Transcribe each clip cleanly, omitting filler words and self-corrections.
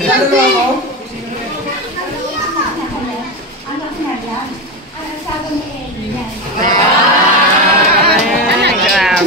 Grabe.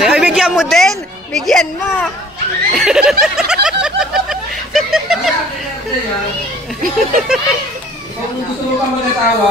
Ay, bigyan mo din. Bigyan mo. Kung gusto mo pa magatawa,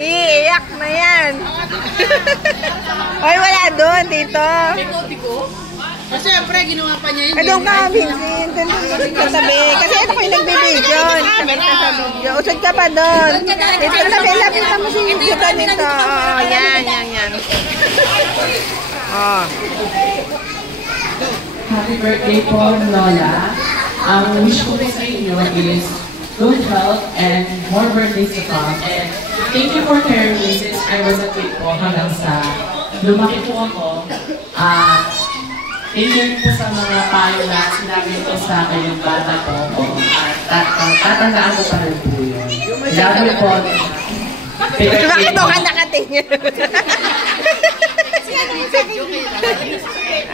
iiyak na yan. Oy, wala doon, dito. Siyempre, ginawa pa niya yun. Doon ka, Vincent. Doon ka sabi. Kasi ito ko yung nagbibidyo. Usod ka pa doon. Ito, lapit na mo si dito nito. Oo, yan. Happy birthday po, Lola. Ang wish ko sa inyo is good health and more birthdays to come. And thank you for caring me since I was a kid po hanggang sa lumaki po ako. Thank you po sa mga payo na sinabi ko sa akin yung bata ko. At tatandaan ko pa rin po yun. Love you po. Bakit ako nakatingin?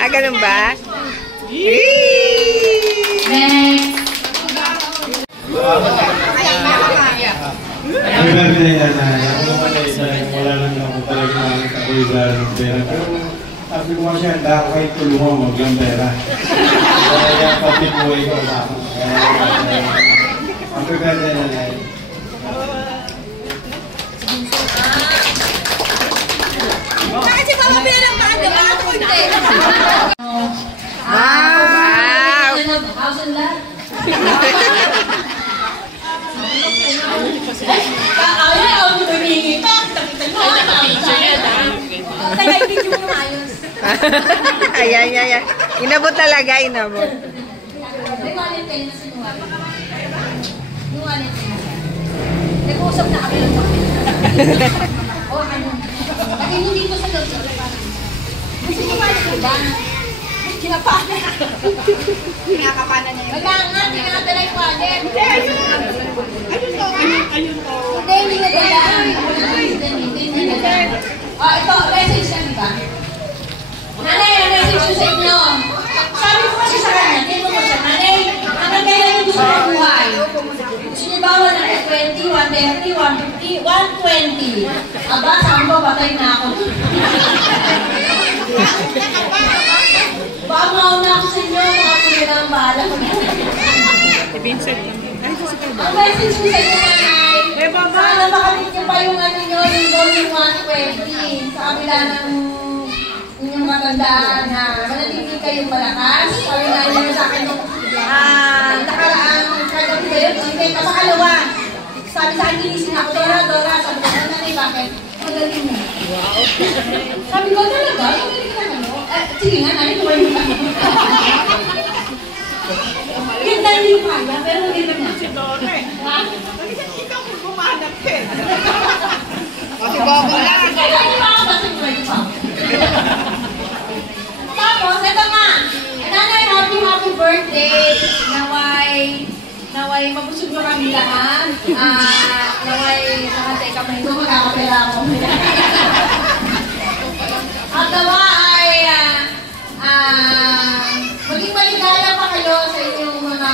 Ganun ba? Next! Happy birthday, Nanay. Wala lang ako talaga makakita ko yung ng pera. Pero sabi ko siya, dahil kayo tulungan mo maglang pera. Kaya pati buhay ko sa ako. Happy birthday, Nanay. Bakit si Mama Pia lang maaga? Bakit ko hindi? Ayan. Inabot talaga, inabot. May Valentine na sinuha. Yung Valentine na siya. Nag-uusap na kami ng bakit. O ano? Lagay mo dito sa loob. Gusto niyo ba ba? Kinapana. Kinakapana niya yun. Wala nga, kinakadala yung wallet. Ayun to. Hindi, hindi na dala. Ito, message yan, di ba? 130, 150, 120. Aba, saan ba patay na ako? Baka mauna ako sa inyo, mga pumila ang bahala. Si Vincent. Ang message ko sa inyo, nanay, sana makamit niyo pa yung ano nyo, yung going 120. Sa kabila ng inyong matandaan na manatili kayong malakas. Sabi nga niyo sa akin nung nakaraang kagabi kayo, hindi, kapakalawa. Sabi sa akin, ginising ako, Dora, sabi ko, nanay, bakit? Magaling mo. Sabi ko, talaga? Magaling ka naman mo? Sige nga, nanay, tuway mo. Yung dahil yung kaya, pero hindi ba na? Si Dora eh. Ha? Ikaw kung bumanap eh. Kasi baba lang. Kaya yung mga kasing pa. Tapos, ito nga. Nanay, happy birthday. Naway, mabusog mo kami lahat. Naway, nakatay ka may ito, magkakapera ako. At nawa ay, maging maligaya pa kayo sa inyong mga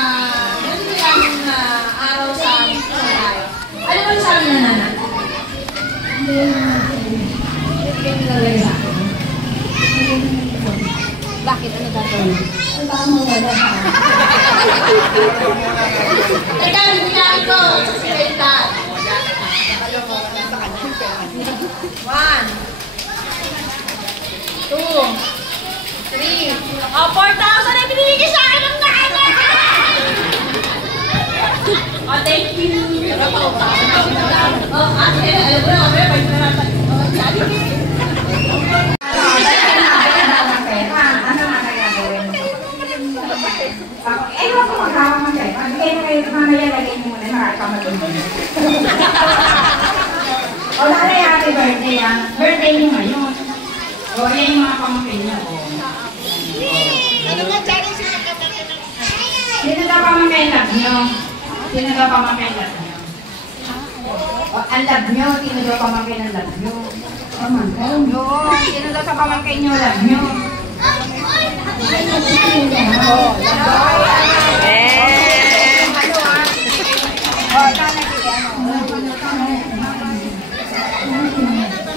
nasilang araw sa buhay. Ano ba sabi na nanay? Bakit? Ano gagawin? Ang baka mo wala ka. Teka, bigyan ko sa silenta. 1, 2, 3. Oh, 4,000 ay binibigay sa akin ng nanay! Oh, thank you. Oh, ate, alam mo na, mamaya, balik na natin. Oh, sabi ko. Eh, huwag ko magkawang mag-drive. Kaya na kayo, mamaya lagay niyo muna, nakakamatun. O, nanay, happy birthday, ah. Birthday niyo ngayon. O, yan yung mga pamangkin niyo. Ano ba, Charlie, sila kapatid ng... Sino daw pamangkin love niyo? Sino daw pamangkin love niyo? O, ang love niyo, sino daw pamangkin ang love niyo? Pamangkin? Oo, sino daw sa pamangkin niyo love niyo?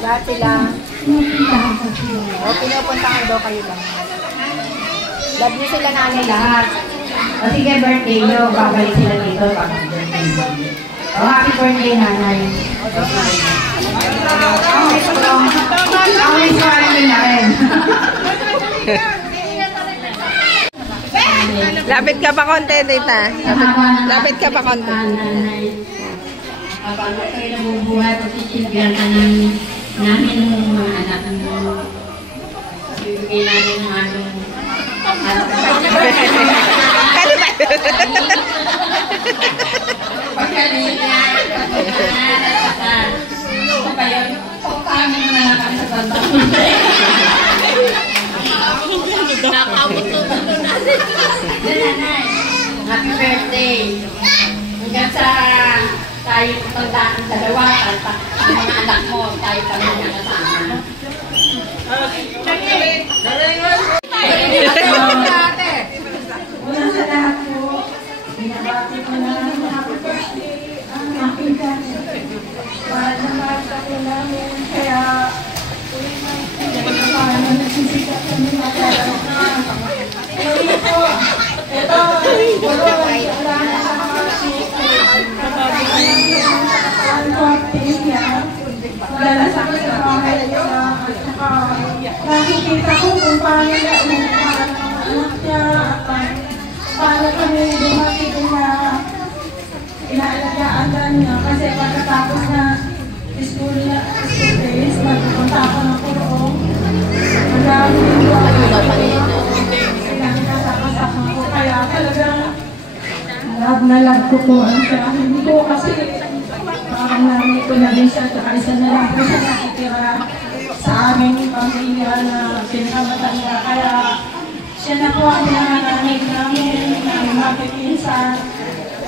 Lahat sila. O, pinupuntahan daw kayo lang. Love niyo sila namin lahat. O sige, birthday nyo, babalik sila dito pag birthday nyo. O, happy birthday, nanay. Ang wish ko rin na rin. Lapit ka pa konti, Tita. Lapit ka pa konti. Habang kayo nabubuhay, pagsisilbihan ka namin ng mga anak mo. Bibigay namin ng aming Ano ba? pagkalina. Ano ba yun? Pagkamin mo na kami sa tandang. Happy birthday! Hanggang sa tayo pagdaan dalawa, ang mga anak mo, tayo kami nakasama. Una sa lahat po, binabati ko na happy birthday ang aking dati. Para naman sa namin, kaya paano nagsisikat kami magkakaroon na. Ngayon po, ito, wala na sa mga ang cocktail niya. Wala na sa bahay niya. At saka, nakikita ko kung paano niya anak niya at paano kami dumating na inaalagaan niya. Kasi pagkatapos na school days, nagpunta ako ng Kurong. Marami yung kaya talagang na love ko po ang siya. Hindi ko kasi parang namin ko na rin siya. Saka isa na lang po siya nakitira sa aming pamilya na pinakamatan niya. Kaya siya na po ang nanananig namin, namin makikisa.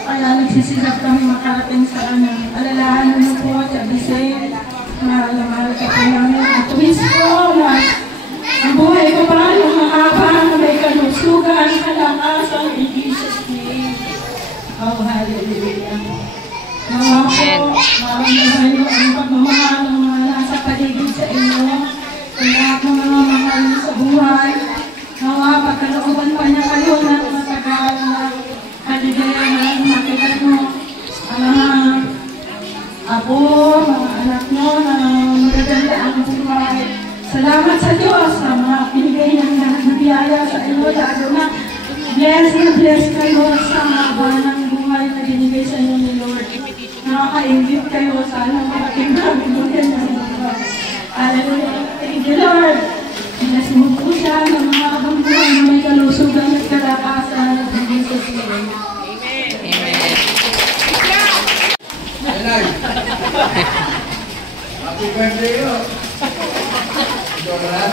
Kaya nagsisigap kami makarating sa kanyang alalahanan na po at abisay. Mahal ka po namin. At wish ko na ang buhay ko pa yung mahaba na may kanusugan, kalakasan, in Jesus' name. Oh, hallelujah. Nawa po, ang pagmamahal ng mga nasa paligid sa inyo, ang lahat ng mga mahal niyo sa buhay. Nawa, pagkalooban pa niya kayo ng matagal na kaligaya na makita mo ang mga apo, mga anak nyo na magaganda ang buhay. Salamat sa Diyos sa mga pinigay niyang lahat na biyaya sa inyo, lalo na bless kayo sa haba ng buhay na binigay sa inyo ni Lord. Nakaka-ingit kayo, sana marating namin din ng buhay. Hallelujah. Thank you, Lord. Bless mo po siya ng mga habang buhay na may kalusugan at kalakasan ng Jesus name. Amen. Amen. Happy birthday yo. Dora.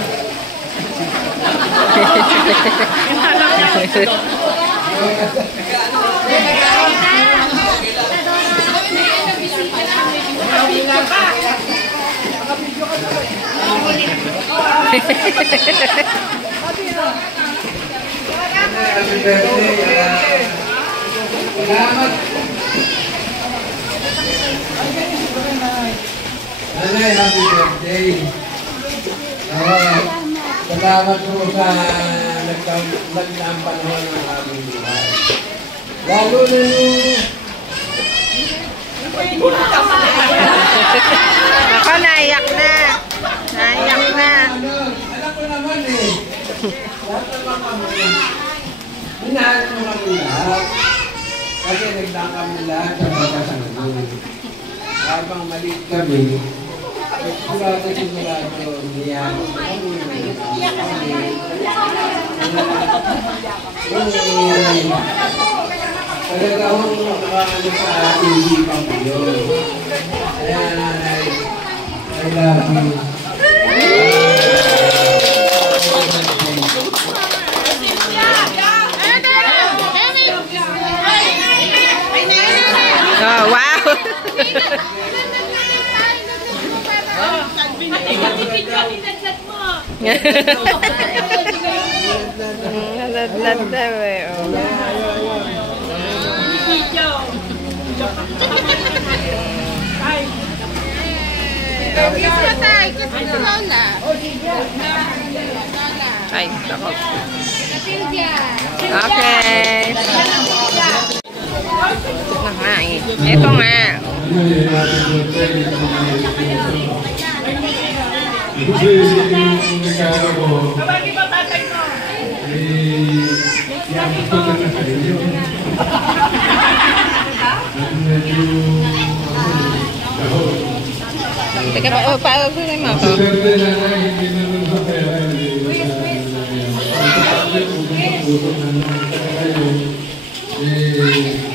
Happy birthday. Salamat. Nanay, happy birthday. Salamat po sa nagdaang panahon ng aming buhay. Lalo na yung... Ako, naiyak na. Naiyak na. Alam ko naman eh. Lahat naman kami. Minahal mo kami lahat. Kasi nagdaan kami lahat sa pagkasanod. Habang maliit kami, sigurado niya. Talaga akong nakakaano sa isipan ko yun. Kaya nanay, I love you. Oh, wow! Naladlad daw eh. Kiss mo tayo. Kiss mo si Lola. Ay, ako. Okay. Ito na nga eh. Ito nga. Kasi yung regalo ko, yan ko na sa inyo. Teka pa, paano ko na mo? Kasi birthday na na, hindi na nun sa pera.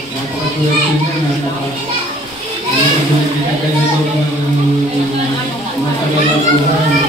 Napakaswerte niya, napakaswerte matagal ang buhay,